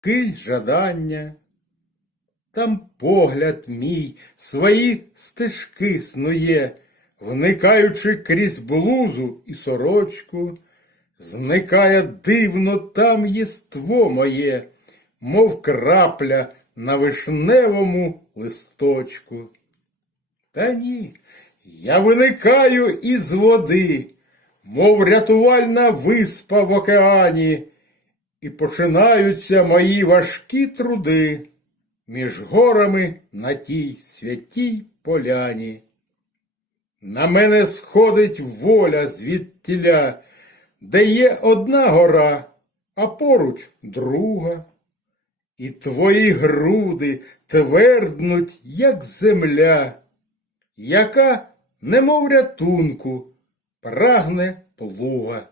киль жадання. Там погляд мій свої стежки снує, вникаючи крізь блузу і сорочку, зникає дивно там єство моє, мов крапля на вишневому листочку. Та ні, я виникаю із води, мов рятувальна виспа в океані, і починаються мої важкі труди між горами на тій святій поляні. На мене сходить воля звідтіля, де є одна гора, а поруч друга. І твої груди тверднуть, як земля, яка, немов рятунку, прагне плуга.